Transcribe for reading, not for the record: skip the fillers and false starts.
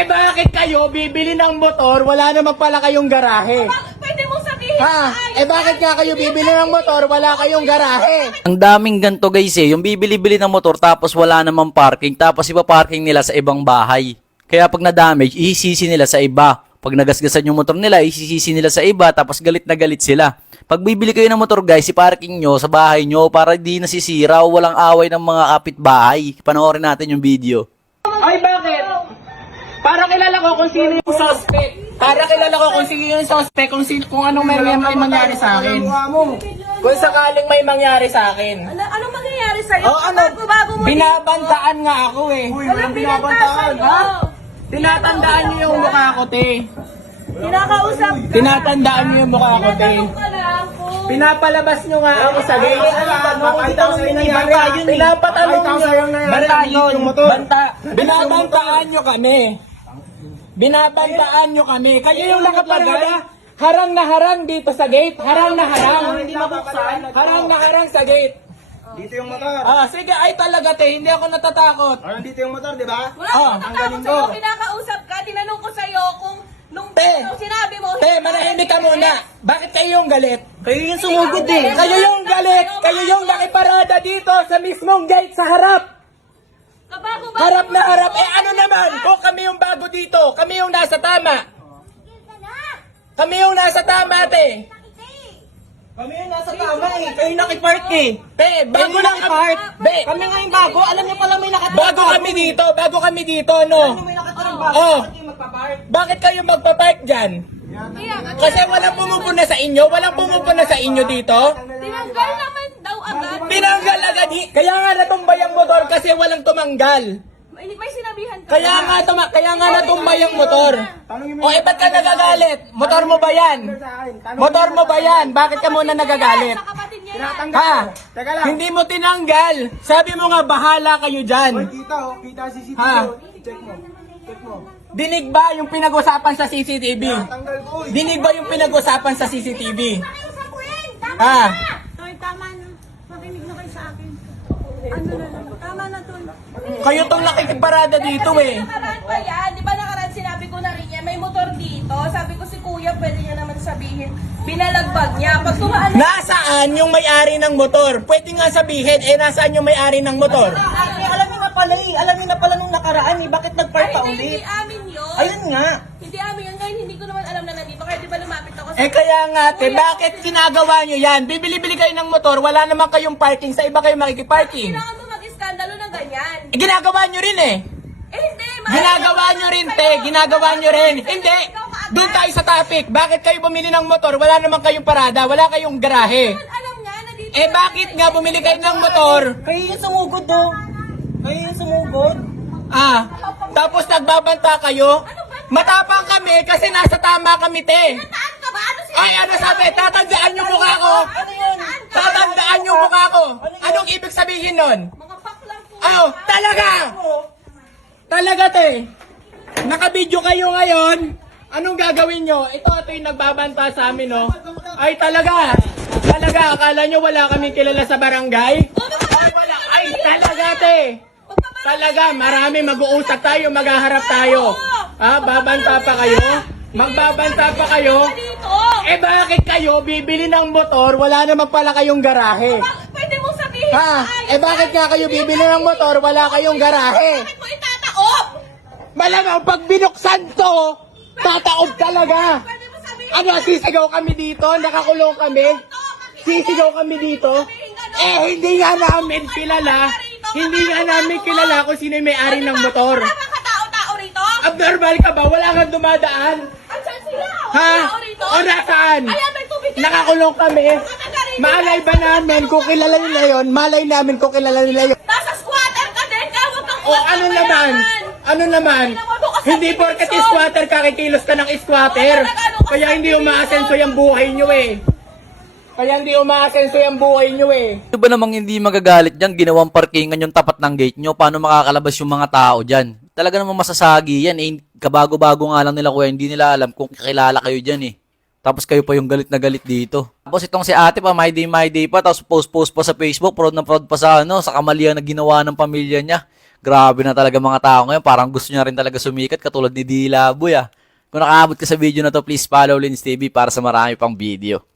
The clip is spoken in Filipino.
Eh bakit kayo bibili ng motor, wala naman pala kayong garahe? Pwede mo sabihin. Ha? Eh bakit nga kayo bibili ng motor, wala kayong garahe? Ang daming ganto guys yung bibili-bili ng motor tapos wala namang parking tapos ipa-parking nila sa ibang bahay. Kaya pag na-damage, isisi nila sa iba. Pag nagasgasan yung motor nila, isisisi nila sa iba tapos galit na galit sila. Pag bibili kayo ng motor guys, iparking nyo sa bahay nyo para di nasisira o walang away ng mga kapitbahay. Panoorin natin yung video. Ay bakit? Para kilala ko kung sino yung suspect. Para kilala ko kung sino yung suspect, kung anong may mangyari sa akin. Kung sakaling may mangyari sa akin. Anong mangyayari sa'yo? Oh, ano? Bago mo Binabantaan nga ako eh. Walang binabantaan. Ha? Tinatandaan niyo yung mukha ko, te. Kinakausap ka. Tinatandaan niyo yung mukha ko, te. Tinatanong ka lang kung... Pinapalabas nyo nga ako sa gate. Pinapatanong nyo. Banta yun. Banta. Binabantaan nyo kami. Binabantaan nyo kami. Kayo yung nakaparada. Harang na harang dito sa gate. Harang na harang. Harang na harang sa gate. Dito yung motor. Ah, sige, ay talaga te, hindi ako natatakot. Dito yung motor, di ba? Wala Oh, akong ang natakot galing sa'yo. ko. Kinakausap ka. Tinanong ko sa'yo kung nung sinabi mo... Te, manahimik ka muna. Bakit kayo yung galit? Kayo yung sumugod eh. Kayo yung galit. Kayo yung nakiparada dito sa mismong gate sa harap. Kabago-bago Harap na mo. harap. Eh ano naman, kung kami yung bago dito, kami yung nasa tama. Kami yung nasa tama, te. Kami yung nasa tama eh. Kayo nakipark eh. Te, bago lang kami. Be, Kami nga yung bago. Alam niyo pala may nakatirang bago kami dito, no? May nakatirang bago. Oh. Bakit kayo magpapark? Bakit kayo magpa-park dyan? Kasi walang pumupuna sa inyo? Walang pumupuna sa inyo dito? Tinanggal naman daw agad. Tinanggal agad. Kaya nga natumbay ang motor kasi walang tumanggal. May sinabihan ka. Kaya nga natumbay ang motor. O eh ba't ka nagagalit? Motor mo ba yan? Motor mo ba yan? Bakit ka muna nagagalit? Sa kapatid niya yan. Ha? Hindi mo tinanggal. Sabi mo nga bahala kayo dyan. Kita oh. Kita CCTV. Ha? Check mo. Check mo. Dinig ba yung pinag-usapan sa CCTV? Tanggal ko eh. Dinig ba yung pinag-usapan sa CCTV? Pakiusap ko yan. Tama Ha? na. Toy, tama na. Makinig na kayo sa akin. Ano na lang. Tama na, Toy. Kayo tong nakikiparada dito eh. Nakaraan pa yan. Di ba nakaraan sinabi ko na rin yan, may motor dito. Sabi ko si Kuya, pwede niya naman sabihin. Binalagbag niya. Pag tumaan na... Nasaan yung may-ari ng motor? Pwede nga sabihin, eh nasaan yung may-ari ng motor? Alam niyo na pala eh. Alam niyo na pala nung nakaraan eh. Bakit nagpark pa Hindi ulit? amin yun. Ayun nga. Hindi amin yun. Ngayon, hindi ko naman alam na nandito. Kaya di ba lumapit ako sa... Eh kaya nga te, bakit ginagawa nyo yan? Bibili-bili kayo ng motor, wala naman kayong parking, sa iba kayo makikiparking. Kailangan mo mag-iskandalo ng ganyan. Eh, ginagawa nyo rin eh. Eh, hindi. Ginagawa nyo rin te, ginagawa nyo rin. Hindi, doon tayo sa topic. Bakit kayo bumili ng motor, wala naman kayong parada, wala kayong garahe? Alam nga na dito. Eh bakit nga bumili kayo ng motor? Kayo yung sumugod oh. Kayo yung sumugod. Ah, tapos nagbabanta kayo? Matapang kami kasi nasa tama kami te. Saan ka ba? Ano Ay, ano sabi? Tatandaan yung mukha ko. Ano yun? Tatandaan yung mukha ko. Anong ibig sabihin nun? Mga paklang po. Oh, talaga! Talaga, te. Nakabidyo kayo ngayon. Anong gagawin nyo? Ito yung nagbabanta sa amin, no? Ay, talaga. Talaga, akala nyo wala kaming kilala sa barangay? Ay, wala. Ay, talaga, te. Talaga, marami mag-uusap tayo, maghaharap tayo. Ah, babanta pa kayo? Magbabanta pa kayo? Dito. Eh bakit kayo bibili ng motor, wala naman pala kayong garahe? Pwede mo sabihin. Ha? Eh bakit nga kayo bibili ng motor, wala kayong garahe? Bakit mo itataob? Malamang pag binuksan to, tataob talaga. Pwede mo sabihin. Ano, sisigaw kami dito? Nakakulong kami? Sisigaw kami dito? Eh, hindi nga namin kilala. Hindi nga namin kilala kung sino yung may-ari ng motor. Wala bang katao-tao rito? Abnormal ka ba? Wala kang dumadaan? Andiyan sila. Ha? Tao rito. O nasaan? Ayan, may tubig ka. Nakakulong kami. Malay ba namin kung kilala nila yun? Malay namin kung kilala nila yun. Nasa squatter ka din. Kaya huwag kang O ano naman? Ano naman? Hindi porket squatter ka, kikilos ka ng squatter. Kaya hindi umaasenso yung buhay nyo eh. Kaya hindi umaasenso yung buhay nyo eh. Ano ba namang hindi magagalit dyan? Ginawang parkingan yung tapat ng gate nyo. Paano makakalabas yung mga tao dyan? Talaga namang masasagi yan eh. Kabago-bago nga lang nila kuya. Hindi nila alam kung kakilala kayo dyan eh. Tapos kayo pa yung galit na galit dito. Tapos itong si ate pa, my day pa. Tapos post pa sa Facebook. Proud na proud pa sa, sa kamalian na ginawa ng pamilya niya. Grabe na talaga mga tao ngayon. Parang gusto niya rin talaga sumikat katulad ni Dila Boy ah. Kung nakaabot ka sa video na to, please follow Lins TV para sa marami pang video.